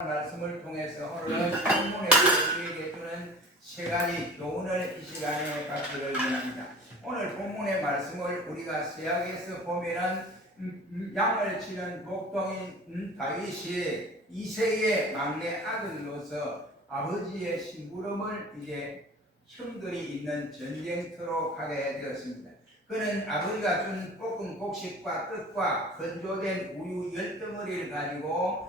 말씀을 통해서 오늘은 본문에서 우리에게 주는 세 가지 교훈을 이 시간에 받기를 원합니다. 오늘 본문의 말씀을 우리가 세약에서 보면은 양을 치는 목동인 다윗이 이새의 막내 아들로서 아버지의 심부름을 이제 형들이 있는 전쟁터로 가게 되었습니다. 그는 아버지가 준 볶은 곡식과 뜻과 건조된 우유 10덩어리를 가지고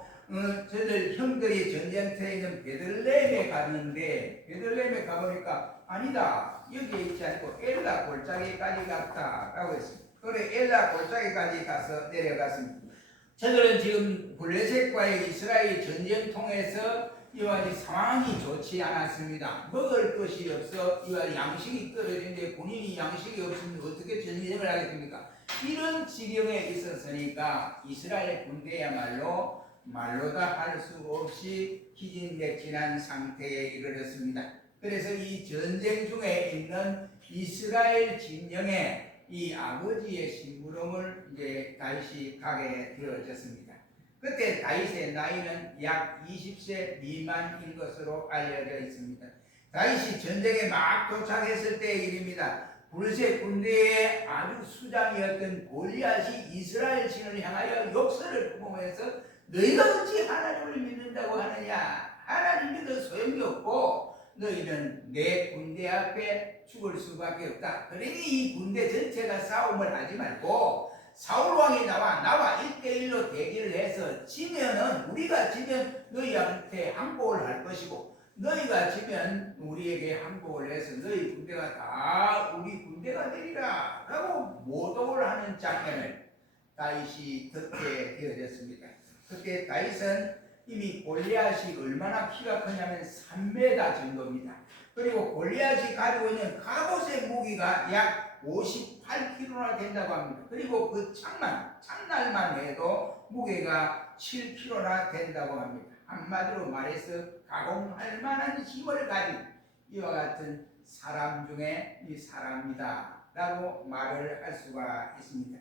저들 형들이 전쟁터에 있는 베들레헴에 갔는데, 베들레헴에 가보니까 아니다, 여기에 있지 않고 엘라 골짜기까지 갔다 라고 했습니다. 그래 엘라 골짜기까지 가서 내려갔습니다. 저들은 지금 블레셋과의 이스라엘 전쟁통에서 이와 상황이 좋지 않았습니다. 먹을 것이 없어 이와 양식이 떨어지는데 본인이 양식이 없으면 어떻게 전쟁을 하겠습니까? 이런 지경에 있었으니까 이스라엘 군대야말로 말로다 할 수 없이 기진맥진한 상태에 이르렀습니다. 그래서 이 전쟁 중에 있는 이스라엘 진영에 이 아버지의 심부름을 이제 다윗이 가게 되어졌습니다. 그때 다윗의 나이는 약 20세 미만인 것으로 알려져 있습니다. 다윗이 전쟁에 막 도착했을 때의 일입니다. 블레셋 군대의 아주 수장이었던 골리앗이 이스라엘 신을 향하여 욕설을 뿜으면서 너희가 어찌 하나님을 믿는다고 하느냐? 하나님 믿어 소용이 없고 너희는 내 군대 앞에 죽을 수밖에 없다. 그러니 이 군대 전체가 싸움을 하지 말고 사울왕이 나와 1대1로 대기를 해서 지면은 우리가 지면 너희한테 항복을 할 것이고 너희가 지면 우리에게 항복을 해서 너희 군대가 다 우리 군대가 되리라 라고 모독을 하는 장면을 다윗이 듣게 되어졌습니다. 그때 다윗은 이미 골리앗이 얼마나 키가 크냐면 3m 정도입니다. 그리고 골리앗이 가지고 있는 갑옷의 무기가 약 58kg나 된다고 합니다. 그리고 그 창날만 해도 무게가 7kg나 된다고 합니다. 한마디로 말해서 가공할 만한 힘을 가진 이와 같은 사람 중에 이 사람이다 라고 말을 할 수가 있습니다.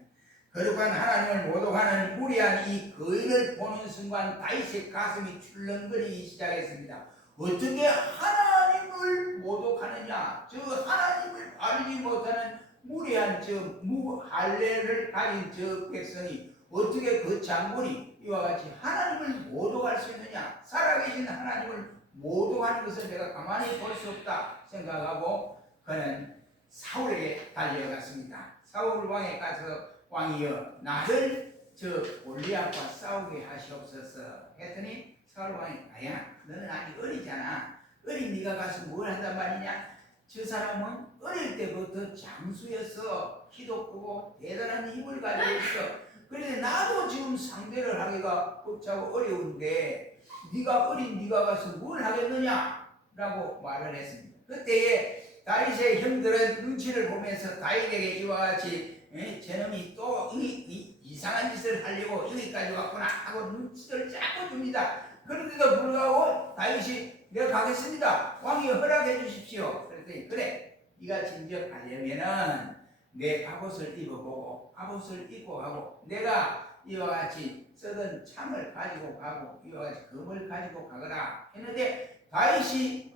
거룩한 하나님을 모독하는 무리한 이 거인을 보는 순간 다윗의 가슴이 출렁거리기 시작했습니다. 어떻게 하나님을 모독하느냐? 저 하나님을 알지 못하는 무리한 저 무할례를 가진 저 백성이 어떻게 그 장군이 이와 같이 하나님을 모독할 수 있느냐? 살아계신 하나님을 모독하는 것을 내가 가만히 볼 수 없다 생각하고 그는 사울에게 달려갔습니다. 사울 왕에 가서 왕이여 나를 저 골리앗과 싸우게 하시옵소서 했더니 사울 왕이 아야 너는 아직 어리잖아. 어린 네가 가서 뭘 한단 말이냐. 저 사람은 어릴 때부터 장수였어. 키도 크고 대단한 힘을 가지고 있어. 그런데 나도 지금 상대를 하기가 벅차고 어려운데 네가 어린 네가 가서 뭘 하겠느냐 라고 말을 했습니다. 그때에 다윗의 형들은 눈치를 보면서 다윗에게 이와 같이 저놈이 또 이상한 짓을 하려고 여기까지 왔구나 하고 눈치를 자꾸 줍니다. 그런데도 불구하고 다윗이 내가 가겠습니다. 왕이 허락해 주십시오. 그랬더니 그래 네가 진즉 가려면은 내 갑옷을 입어보고 갑옷을 입고 하고 내가 이와 같이 쓰던 창을 가지고 가고 이와 같이 검을 가지고 가거라 했는데 다윗이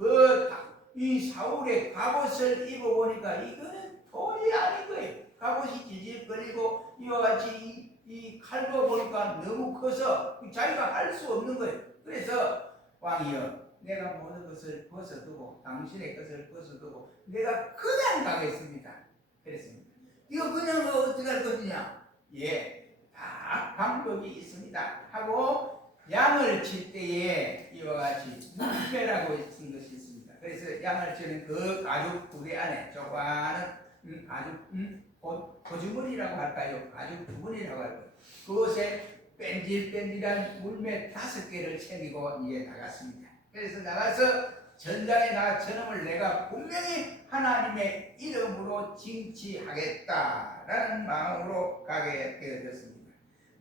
이 사울의 갑옷을 입어보니까 이거는 도저히 아닌 거예요. 갑옷이 질질 끌리고 이와 같이 이 칼도 보니까 너무 커서 자기가 할 수 없는 거예요. 그래서 왕이여 내가 모든 것을 벗어두고 당신의 것을 벗어두고 내가 그냥 가겠습니다. 그랬습니다. 이거 그냥 어떻게 할 것이냐? 예, 다 방법이 있습니다. 하고 양을 칠 때에 이와 같이 묵배라고 쓴 것이 있습니다. 그래서 양을 치는 그 가죽 부대 안에 조그마한 가죽 고주머니라고 할까요? 가죽 주머니라고 할까요? 그곳에 뺀질뺀질한 물매 5개를 챙기고 이제 나갔습니다. 그래서 나가서 전장에 나가 저놈을 내가 분명히 하나님의 이름으로 징치하겠다라는 마음으로 가게 되어졌습니다.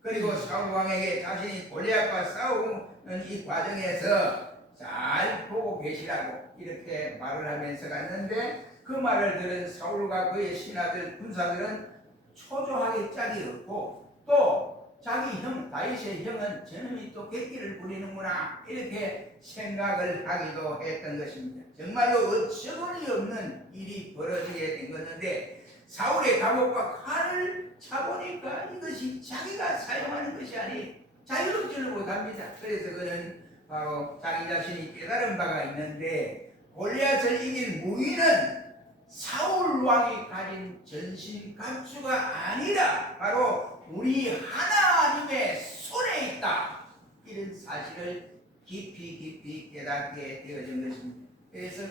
그리고 사울 왕에게 자신이 골리앗과 싸우는 이 과정에서 잘 보고 계시라고 이렇게 말을 하면서 갔는데 그 말을 들은 사울과 그의 신하들 군사들은 초조하게 짝이 없고 또 자기 형 다윗의 형은 저놈이 또 객기를 부리는구나 이렇게 생각을 하기도 했던 것입니다. 정말로 어처구니 없는 일이 벌어지게 된 것인데 사울의 감옥과 칼을 차보니까 이것이 자기가 사용하는 것이 아니 자유롭지를 못합니다. 그래서 그는 바로 자기 자신이 깨달은 바가 있는데 골리앗을 이긴 무기는 사울 왕이 가진 전신 갑주가 아니라 바로 우리 하나님의 손에 있다. 이런 사실을 깊이 깨닫게 되어진 것입니다. 그래서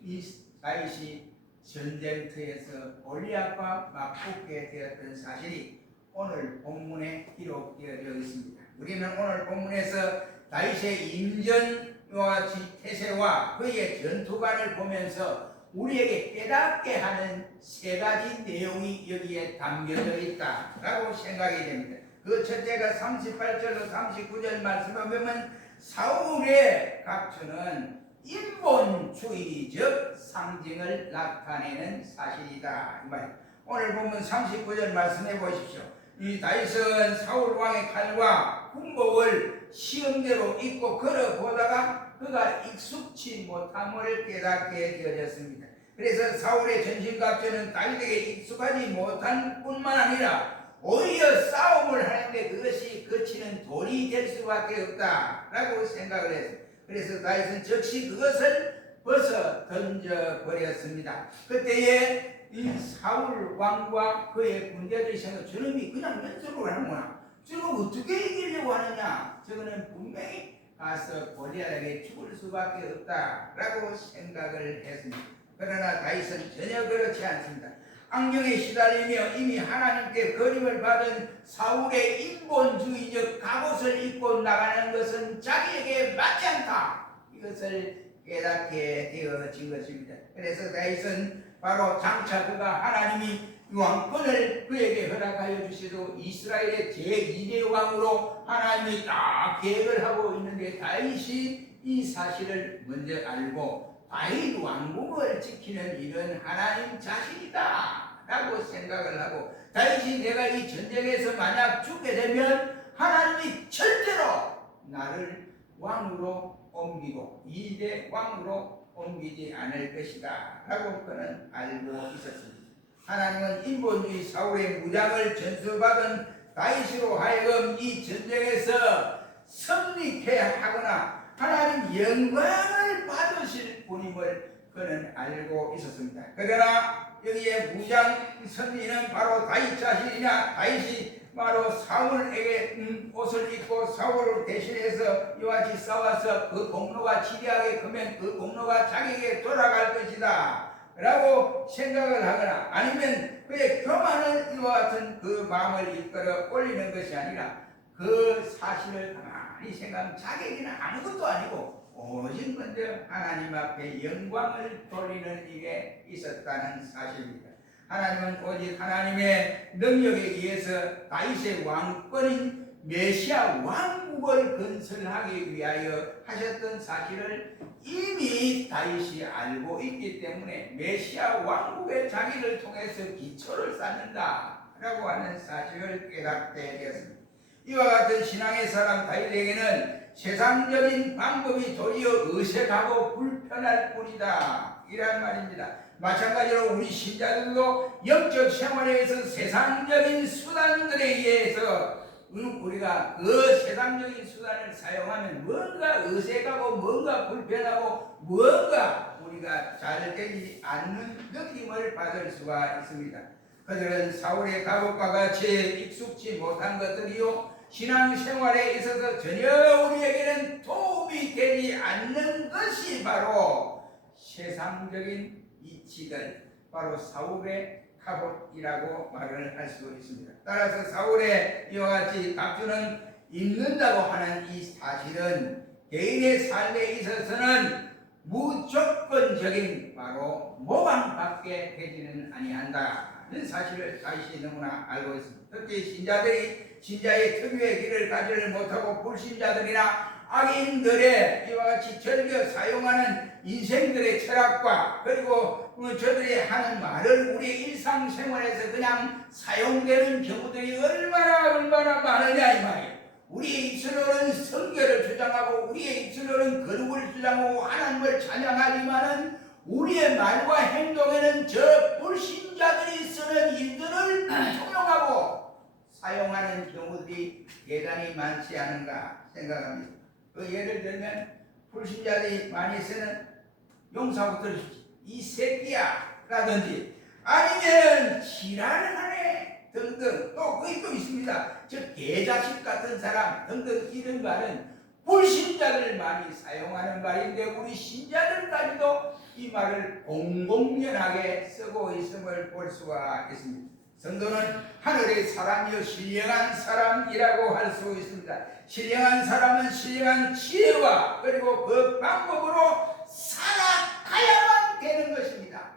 이 다윗이 전쟁터에서 골리앗과 맞붙게 되었던 사실이 오늘 본문에 기록되어져 있습니다. 우리는 오늘 본문에서 다윗의 임전과 태세와 그의 전투관을 보면서 우리에게 깨닫게 하는 세 가지 내용이 여기에 담겨져 있다라고 생각이 됩니다. 그 첫째가 38절로 39절 말씀을 보면 사울의 각주는 인본주의적 상징을 나타내는 사실이다. 이 말. 오늘 보면 39절 말씀해 보십시오. 이 다윗은 사울 왕의 칼과 군복을 시험대로 입고 걸어보다가 그가 익숙치 못함을 깨닫게 되어졌습니다. 그래서 사울의 전신갑주는 다윗에게 익숙하지 못한 뿐만 아니라 오히려 싸움을 하는데 그것이 거치는 돌이 될 수밖에 없다라고 생각을 했습니다. 그래서 다윗은 즉시 그것을 벗어 던져버렸습니다. 그때에 이 사울 왕과 그의 군대들이 생각, 저놈이 그냥 연습을 하는구나. 저놈 어떻게 이기려고 하느냐. 저거는 분명히 가서 골리앗에게 죽을 수밖에 없다라고 생각을 했습니다. 그러나 다윗은 전혀 그렇지 않습니다. 악령에 시달리며 이미 하나님께 거림을 받은 사울의 인본주의적 갑옷을 입고 나가는 것은 자기에게 맞지 않다. 이것을 깨닫게 되어진 것입니다. 그래서 다윗은 바로 장차 그가 하나님이 왕권을 그에게 허락하여 주시도 이스라엘의 제2대 왕으로 하나님이 딱 계획을 하고 있는데 다윗이 이 사실을 먼저 알고 다윗 왕국을 지키는 일은 하나님 자신이다 라고 생각을 하고 다윗이 내가 이 전쟁에서 만약 죽게 되면 하나님이 절대로 나를 왕으로 옮기고 2대 왕으로 옮기지 않을 것이다 라고 그는 알고 있었습니다. 하나님은 인본주의 사울의 무장을 전수받은 다윗으로 하여금 이 전쟁에서 승리케 하거나 하나님 영광을 받으실 분임을 그는 알고 있었습니다. 그러나 여기에 무장 승리는 바로 다윗 자신이냐 다윗이 바로 사울에게 옷을 입고 사울을 대신해서 이와 같이 싸워서 그 공로가 지대하게 크면 그 공로가 자기에게 돌아갈 것이다 라고 생각을 하거나 아니면 그의 교만을 이와 같은 그 마음을 이끌어 올리는 것이 아니라 그 사실을 가만히 생각하면 자기에게는 아무것도 아니고 오직 먼저 하나님 앞에 영광을 돌리는 일에 있었다는 사실입니다. 하나님은 오직 하나님의 능력에 의해서 다윗의 왕권인 메시아 왕국을 건설하기 위하여 하셨던 사실을 이미 다윗이 알고 있기 때문에 메시아 왕국의 자기를 통해서 기초를 쌓는다 라고 하는 사실을 깨닫게 되었습니다. 이와 같은 신앙의 사람 다윗에게는 세상적인 방법이 도리어 어색하고 불편할 뿐이다 이란 말입니다. 마찬가지로 우리 신자들도 영적 생활에 있어서 세상적인 수단들에 의해서 우리가 그 세상적인 수단을 사용하면 뭔가 어색하고 뭔가 불편하고 뭔가 우리가 잘 되지 않는 느낌을 받을 수가 있습니다. 그들은 사울의 갑옷과 같이 익숙치 못한 것들이요 신앙생활에 있어서 전혀 우리에게는 도움이 되지 않는 것이 바로 세상적인 이치들 바로 사울의 갑옷이라고 말을 할 수 있습니다. 따라서 사울의 이와 같이 갑주는 입는다고 하는 이 사실은 개인의 삶에 있어서는 무조건적인 바로 모방밖에 되지는 아니한다는 사실을 다윗이 너무나 알고 있습니다. 특히 신자들이 신자의 특유의 길을 가지를 못하고 불신자들이나 악인들의 이와 같이 즐겨 사용하는 인생들의 철학과 그리고 저들이 하는 말을 우리 일상생활에서 그냥 사용되는 경우들이 얼마나 많으냐 이 말이에요. 우리의 입술로는 성결을 주장하고 우리의 입술로는 거룩을 주장하고 하나님을 찬양하지만은 우리의 말과 행동에는 저 불신자들이 쓰는 일들을 통용하고 사용하는 경우들이 대단히 많지 않은가 생각합니다. 그 예를 들면 불신자들이 많이 쓰는 용서하고 들으십시오. 이 새끼야 라든지 아니면 지랄을 하네 등등 또 그게 또 있습니다. 저 개자식 같은 사람 등등 이런 말은 불신자들 많이 사용하는 말인데 우리 신자들까지도 이 말을 공공연하게 쓰고 있음을 볼 수가 있습니다. 성도는 하늘의 사람이요 신령한 사람이라고 할 수 있습니다. 신령한 사람은 신령한 지혜와 그리고 그 방법으로 살아가야만 되는 것입니다.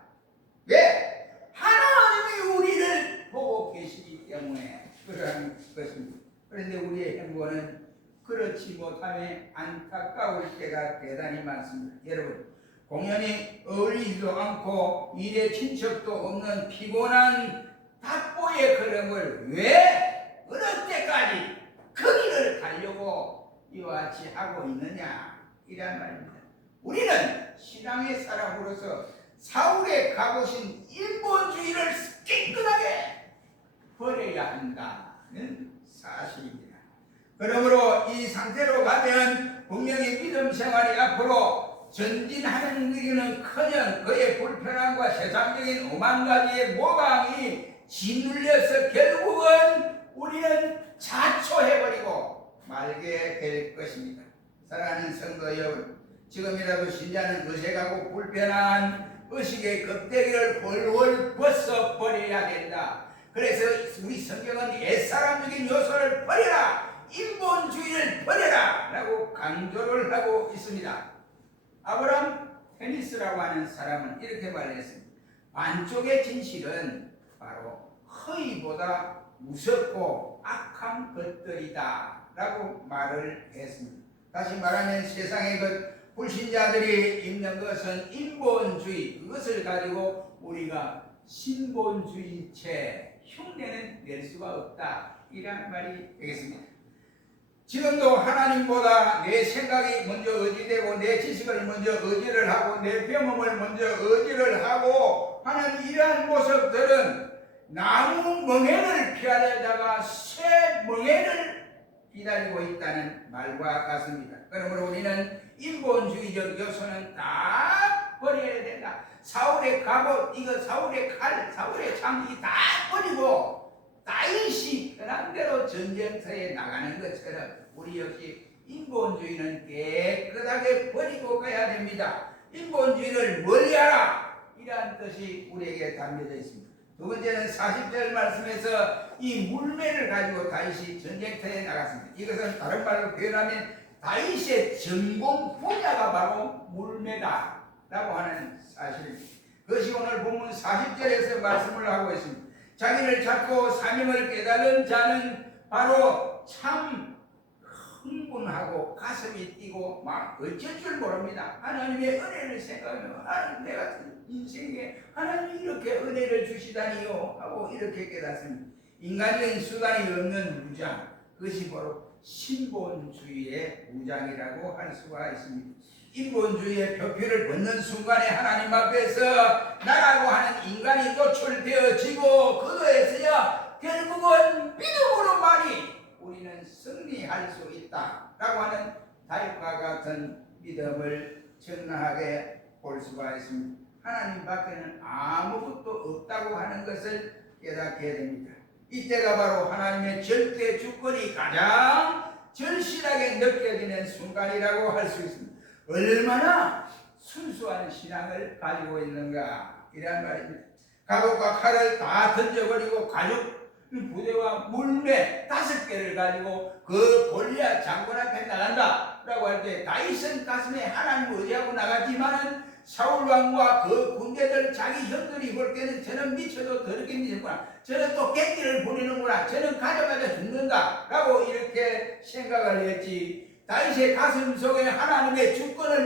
왜? 하나님이 우리를 보고 계시기 때문에 그러한 것입니다. 그런데 우리의 행보는 그렇지 못함에 안타까울 때가 대단히 많습니다. 여러분 공연이 어울리지도 않고 일에 친척도 없는 피곤한 답보의 걸음을 왜 어느 때까지 그 길을 가려고 이와 같이 하고 있느냐 이란 말입니다. 우리는 신앙의 사람으로서 사울의 가보신 인본주의를 깨끗하게 버려야 한다는 사실입니다. 그러므로 이 상태로 가면 분명히 믿음 생활이 앞으로 전진하는 일은커녕 그의 불편함과 세상적인 오만 가지의 모방이 짓눌려서 결국은 우리는 자초해버리고 말게 될 것입니다. 사랑하는 성도 여러분, 지금이라도 신자는 의식하고 불편한 의식의 껍데기를 홀홀 벗어버려야 된다. 그래서 우리 성경은 옛사람적인 요소를 버려라, 인본주의를 버려라 라고 강조를 하고 있습니다. 아브라함 테니스라고 하는 사람은 이렇게 말했습니다. 반쪽의 진실은 바로 허위보다 무섭고 악한 것들이다 라고 말을 했습니다. 다시 말하면 세상의 것 불신자들이 입는 것은 인본주의, 그것을 가지고 우리가 신본주의체 흉내는 낼 수가 없다 이란 말이 되겠습니다. 지금도 하나님보다 내 생각이 먼저 의지되고 내 지식을 먼저 의지를 하고 내 경험을 먼저 의지를 하고 하는 이러한 모습들은 나무 멍에를 피하려다가 새 멍에를 기다리고 있다는 말과 같습니다. 그러므로 우리는 인본주의적 요소는 다 버려야 된다. 사울의 갑옷, 이거 사울의 칼, 사울의 창이 다 버리고 다윗이 편한 대로 전쟁터에 나가는 것처럼 우리 역시 인본주의는 깨끗하게 버리고 가야 됩니다. 인본주의를 멀리하라 이러한 뜻이 우리에게 담겨져 있습니다. 두 번째는 40절 말씀에서 이 물매를 가지고 다윗이 전쟁터에 나갔습니다. 이것은 다른 말로 표현하면 다윗의 전공 분야가 바로 물매다 라고 하는 사실입니다. 그것이 오늘 본문 40절에서 말씀을 하고 있습니다. 자기를 찾고 사명을 깨달은 자는 바로 참 흥분하고 가슴이 뛰고 막 어쩔 줄 모릅니다. 하나님의 은혜를 생각하며 하나님 내 같은 인생에 하나님이 이렇게 은혜를 주시다니요 하고 이렇게 깨닫습니다. 인간적인 수단이 없는 무장, 그것이 바로 신본주의의 무장이라고 할 수가 있습니다. 인본주의의 표피를 벗는 순간에 하나님 앞에서 나라고 하는 인간이 노출되어지고 그거에서야 결국은 믿음으로만이 우리는 승리할 수 있다라고 하는 다윗과 같은 믿음을 정당하게 볼 수가 있습니다. 하나님 밖에는 아무것도 없다고 하는 것을 깨닫게 됩니다. 이때가 바로 하나님의 절대 주권이 가장 절실하게 느껴지는 순간이라고 할 수 있습니다. 얼마나 순수한 신앙을 가지고 있는가 이란 말입니다. 갑옷과 칼을 다 던져버리고 가죽 부대와 물매 5개를 가지고 그 골리앗 장군 앞에 나간다 라고 할 때 다윗은 가슴에 하나님을 의지하고 나가지만은 사울 왕과 그 군대들 자기 형들이 볼 때는 저는 미쳐도 더럽게 미쳤구나, 저는 또 객기를 부리는구나, 저는 가자마자 죽는다 라고 이렇게 생각을 했지. 다윗의 가슴 속에 하나님의 주권을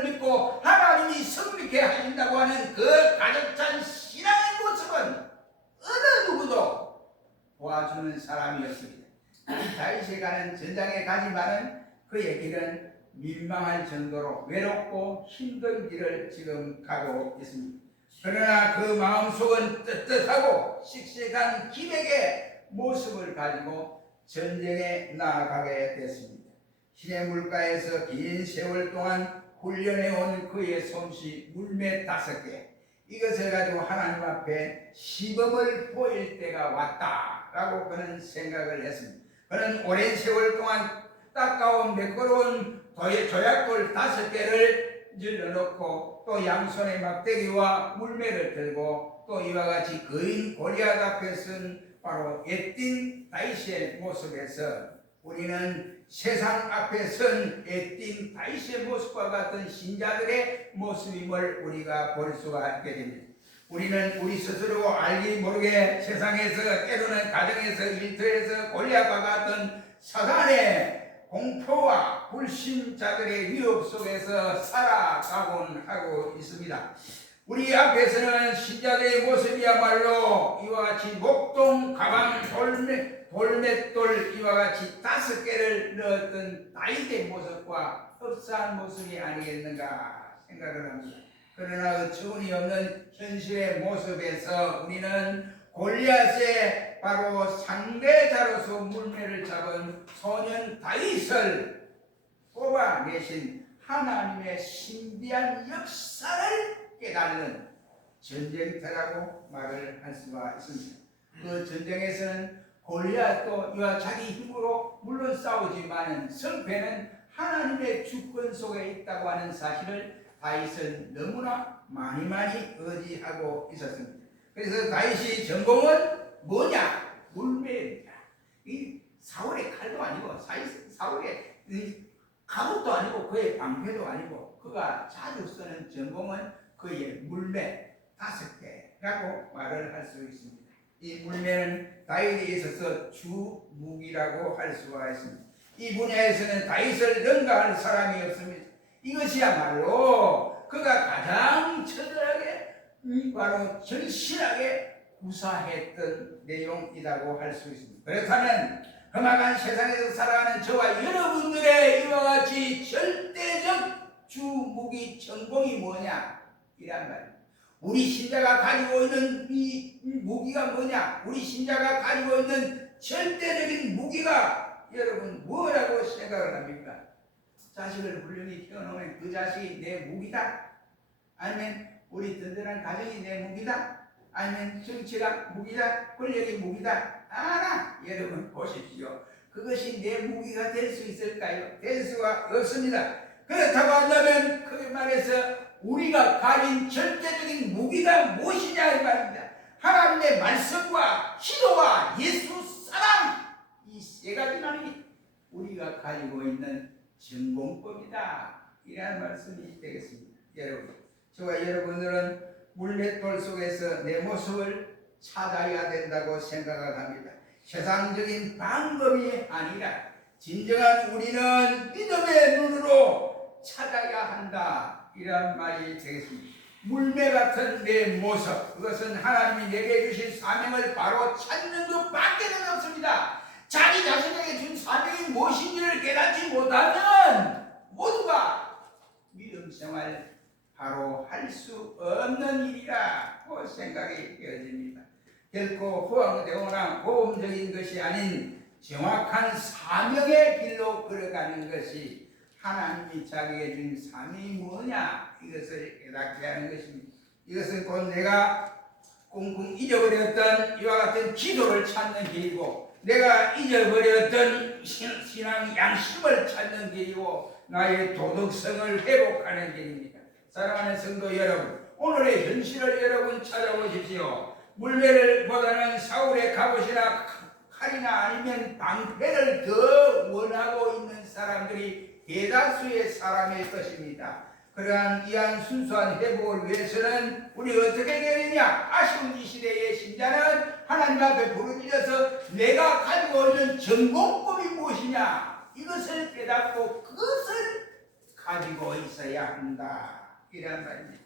하지만은 그의 길은 민망할 정도로 외롭고 힘든 길을 지금 가고 있습니다. 그러나 그 마음속은 떳떳하고 씩씩한 기백의 모습을 가지고 전쟁에 나아가게 됐습니다. 시내물가에서 긴 세월 동안 훈련해온 그의 솜씨 물매 5개, 이것을 가지고 하나님 앞에 시범을 보일 때가 왔다라고 그는 생각을 했습니다. 그는 오랜 세월 동안 따가운 매끄러운 조약돌 5개를 늘어놓고 또 양손에 막대기와 물매를 들고 또 이와 같이 거인 골리앗 앞에 쓴 바로 에딘 다윗의 모습에서 우리는 세상 앞에 선 에딘 다윗의 모습과 같은 신자들의 모습임을 우리가 볼 수가 있게 됩니다. 우리는 우리 스스로 알기 모르게 세상에서 때로는 가정에서 일터에서 골리앗과 같은 사단의 공포와 불신자들의 위협 속에서 살아가곤 하고 있습니다. 우리 앞에서는 신자들의 모습이야말로 이와 같이 목동, 가방, 돌맷돌 이와 같이 5개를 넣었던 다윗의 모습과 흡사한 모습이 아니겠는가 생각을 합니다. 그러나 어처구니없는 현실의 모습에서 우리는 골리앗의 바로 상대자로서 물매를 잡은 소년 다윗을 뽑아내신 하나님의 신비한 역사를 깨닫는 전쟁터라고 말을 할 수가 있습니다. 그 전쟁에서는 골리앗도 이와 자기 힘으로 물론 싸우지만 승패는 하나님의 주권 속에 있다고 하는 사실을 다윗은 너무나 많이 의지하고 있었습니다. 그래서 다윗의 전공은 뭐냐? 물매입니다. 이 사울의 칼도 아니고 사울의 갑옷도 아니고 그의 방패도 아니고 그가 자주 쓰는 전공은 그의 물매 5개라고 말을 할 수 있습니다. 이 물매는 다윗에 있어서 주무기라고 할 수가 있습니다. 이 분야에서는 다윗을 능가할 사람이 없습니다. 이것이야말로 그가 가장 처절하게 바로 절실하게 구사했던 내용이라고 할 수 있습니다. 그렇다면 험악한 세상에서 살아가는 저와 여러분들의 이와 같이 절대적 주무기 전공이 뭐냐? 이란 말입니다. 우리 신자가 가지고 있는 이 무기가 뭐냐? 우리 신자가 가지고 있는 절대적인 무기가 여러분 뭐라고 생각을 합니까? 자식을 훌륭히 키워놓으면 그 자식이 내 무기다? 아니면 우리 든든한 가정이 내 무기다? 아니면 정치가 무기다? 권력이 무기다? 여러분 보십시오. 그것이 내 무기가 될 수 있을까요? 될 수가 없습니다. 그렇다고 한다면 크게 말해서 우리가 가진 절대적인 무기가 무엇이냐 이 말입니다. 하나님의 말씀과 기도와 예수 사랑, 이 3가지만이 우리가 가지고 있는 전공법이다, 이라는 말씀이 되겠습니다. 여러분, 저와 여러분들은 물맷돌 속에서 내 모습을 찾아야 된다고 생각을 합니다. 세상적인 방법이 아니라 진정한 우리는 믿음의 눈으로 찾아야 한다, 이런 말이 되겠습니다. 물매 같은 내 모습, 그것은 하나님이 내게 주신 사명을 바로 찾는 것밖에는 없습니다. 자기 자신에게 준 사명이 무엇인지를 깨닫지 못하면 모두가 믿음 생활 바로 할 수 없는 일이라고 생각이 되어집니다. 결코 호황되거나 보험적인 것이 아닌 정확한 사명의 길로 걸어가는 것이 하나님이 자기에게 준 사명이 뭐냐, 이것을 깨닫게 하는 것입니다. 이것은 곧 내가 꽁꽁 잊어버렸던 이와 같은 기도를 찾는 길이고, 내가 잊어버렸던 신앙 양심을 찾는 길이고, 나의 도덕성을 회복하는 길입니다. 사랑하는 성도 여러분, 오늘의 현실을 여러분 찾아보십시오. 물매를 보다는 사울의 갑옷이나 칼이나 아니면 방패를 더 원하고 있는 사람들이 대다수의 사람일 것입니다. 그러한 이한 순수한 회복을 위해서는 우리 어떻게 되느냐? 아쉬운 이 시대의 신자는 하나님 앞에 부르짖어서 내가 가지고 있는 전공법이 무엇이냐? 이것을 깨닫고 그것을 가지고 있어야 한다, 이란 말입니다.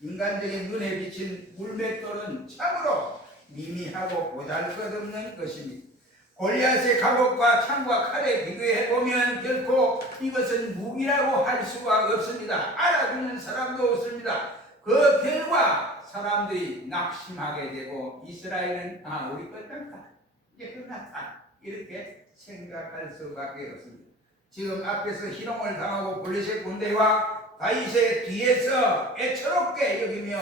인간적인 눈에 비친 물맷돌은 참으로 미미하고 보잘것없는 것입니다. 골리앗의 갑옷과 창과 칼에 비교해 보면 결코 이것은 무기라고 할 수가 없습니다. 알아듣는 사람도 없습니다. 그 결과 사람들이 낙심하게 되고 이스라엘은 우리 끝났다, 이제 끝났다, 이렇게 생각할 수밖에 없습니다. 지금 앞에서 희롱을 당하고 블레셋 군대와 다윗의 뒤에서 애처롭게 여기며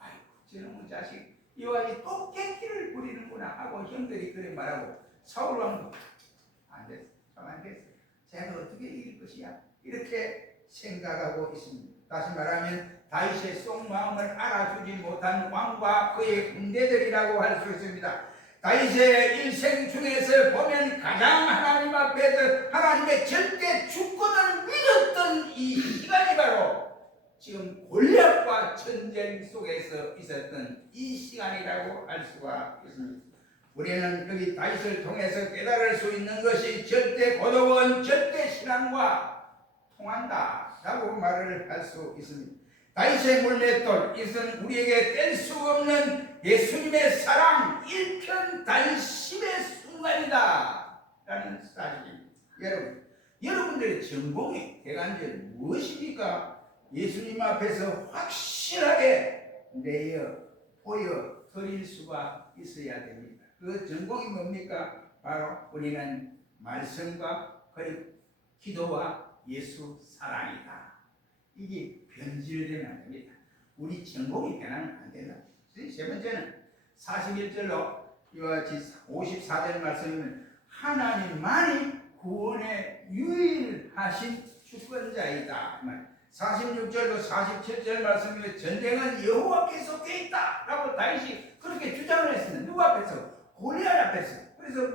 아이고 저놈의 자식 이와 이 똥개끼를 부리는구나 하고 형들이 그래 말하고 사울 왕도 안 됐어, 안 됐어, 쟤는 어떻게 이길 것이야, 이렇게 생각하고 있습니다. 다시 말하면 다윗의 속마음을 알아주지 못한 왕과 그의 군대들이라고 할 수 있습니다. 다윗의 일생 중에서 보면 가장 하나님 앞에서 하나님의 절대 주권을 믿었던 이 시간이 바로 지금 골리앗과 전쟁 속에서 있었던 이 시간이라고 할 수가 있습니다. 우리는 여기 다윗을 통해서 깨달을 수 있는 것이 절대 고독은 절대 신앙과 통한다 라고 말을 할 수 있습니다. 다윗의 물맷돌, 이것은 우리에게 뗄 수 없는 예수님의 사랑 일편단심의 순간이다 라는 사실입니다. 여러분들의 전공의 대관절 무엇입니까? 예수님 앞에서 확실하게 내어 보여 드릴 수가 있어야 됩니다. 그 전공이 뭡니까? 바로 우리는 말씀과 그리고 기도와 예수 사랑이다. 이게 변질되면 안 됩니다. 우리 전공이 변하면 안 된다. 세 번째는 41절로 이와 같이 54절 말씀은 하나님만이 구원의 유일하신 주권자이다. 46절로 47절 말씀에 전쟁은 여호와께 속해 있다 라고 다윗이 그렇게 주장을 했습니다. 누구 앞에서? 골리앗 앞에서. 그래서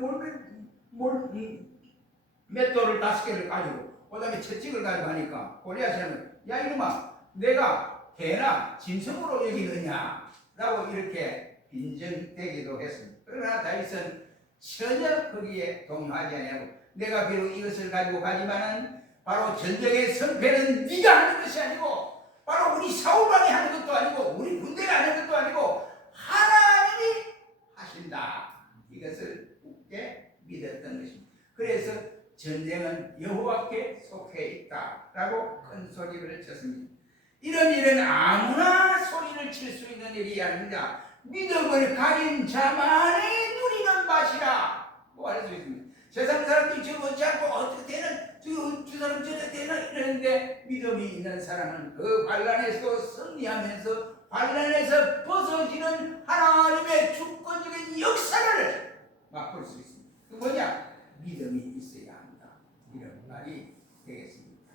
맷돌을 5개를 가지고 그 다음에 채찍을 가지고 하니까 골리앗은 야 이놈아 내가 개나 짐승으로 여기느냐 라고 이렇게 빈정대기도 했습니다. 그러나 다윗은 전혀 거기에 동의하지 않고 내가 비록 이것을 가지고 가지만은 바로 전쟁의 승패는 네가 하는 것이 아니고 바로 우리 사울왕이 하는 것도 아니고 우리 군대가 하는 것도 아니고 하나님이 하신다, 이것을 굳게 믿었던 것입니다. 그래서 전쟁은 여호와께 속해 있다 라고 큰 소리를 쳤습니다. 이런 일은 아무나 소리를 칠 수 있는 일이 아닙니다. 믿음을 가진 자만이 누리는 맛이라 할 수 있습니다. 세상 사람들이 지금 어찌 않고 어떻게 되는 저 사람 저래 되나 이러는데 믿음이 있는 사람은 그 환난에서 승리하면서 환난에서 벗어지는 하나님의 주권적인 역사를 맛볼 수 있습니다. 그 뭐냐? 믿음이 있어야 한다, 이런 말이 되겠습니다.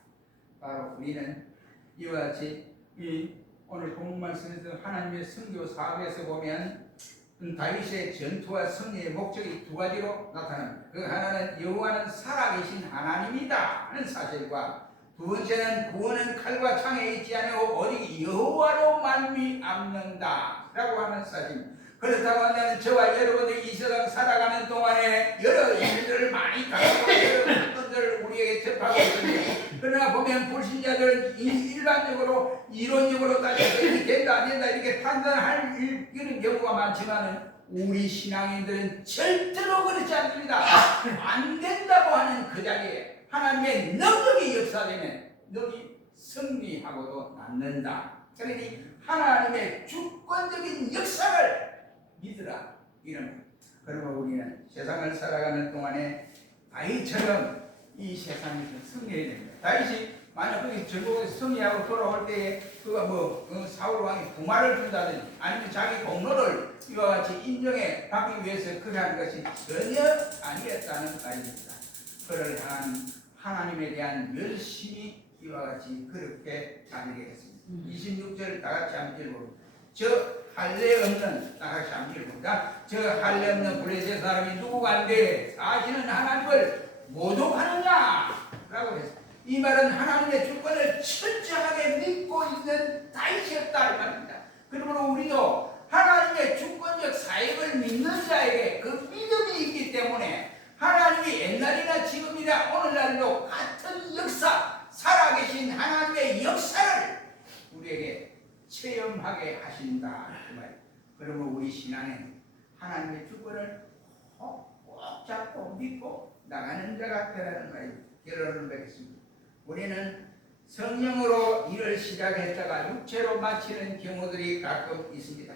바로 우리는 이와 같이 오늘 본문 말씀에서 하나님의 선교 사업에서 보면 다윗의 전투와 승리의 목적이 2가지로 나타납니다. 그 하나는 여호와는 살아계신 하나님이다 하는 사실과 두 번째는 구원은 칼과 창에 있지 않고 오직 여호와로 말미암는다 라고 하는 사실입니다. 그렇다고 한다면 저와 여러분들이 이 세상 살아가는 동안에 여러 일들을 많이 당하고 여러 것들을 우리에게 접하고 있습니다. 그러나 보면 불신자들은 일반적으로 이론적으로 따져서 이렇게 된다 안 된다 이렇게 판단할 이런 경우가 많지만 우리 신앙인들은 절대로 그렇지 않습니다. 안 된다고 하는 그 자리에 하나님의 능력이 역사되면 너희 승리하고도 남는다. 그러니 하나님의 주권적인 역사를 믿으라, 이런. 그러면 우리는 세상을 살아가는 동안에 다윗처럼 이 세상에서 승리해야 됩니다. 다윗이 만약 거기 전국에서 승리하고 돌아올 때에 그가 사울 왕이 부마를 준다든지 아니면 자기 공로를 이와 같이 인정해 받기 위해서 그렇게 하는 것이 전혀 아니었다는 말입니다. 그를 향한 하나님에 대한 열심이 이와 같이 그렇게 다니게 했습니다. 26절 다 같이 한번 읽어봅니다. 저 할례 없는, 다 같이 한번 읽어봅니다. 저 할례 없는 블레셋 사람이 누구간데 사실은 하나님을 모독하느냐 라고 했습니다. 이 말은 하나님의 주권을 철저하게 믿고 있는 다윗이었다 이 말입니다. 그러므로 우리도 하나님의 주권적 사역을 믿는 자에게 그 믿음이 있기 때문에 하나님이 옛날이나 지금이나 오늘날도 같은 역사, 살아계신 하나님의 역사를 우리에게 체험하게 하신다 그 말이에요. 그러면 우리 신앙에 하나님의 주권을 꼭 붙잡고 믿고 나가는 자가 되라는 말이 결론을 맺겠습니다. 우리는 성령으로 일을 시작했다가 육체로 마치는 경우들이 가끔 있습니다.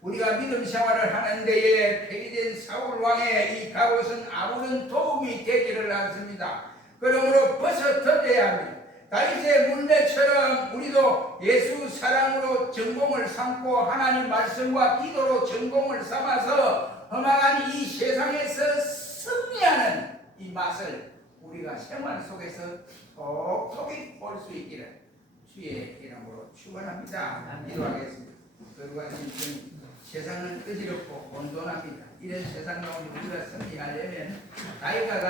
우리가 믿음 생활을 하는 데에 폐위된 사울 왕의 이 갑옷은 아무런 도움이 되지를 않습니다. 그러므로 벗어 던져야 합니다. 다윗의 문대처럼 우리도 예수 사랑으로 전공을 삼고 하나님 말씀과 기도로 전공을 삼아서 험악한 이 세상에서 승리하는 이 맛을 우리가 생활 속에서 톡톡히 볼 수 있기를 주의 이름으로 축원합니다. 기도하겠습니다. 그리고 세상은 어지럽고 혼돈합니다. 이런 세상 가운데 우리가 승리하려면 다윗과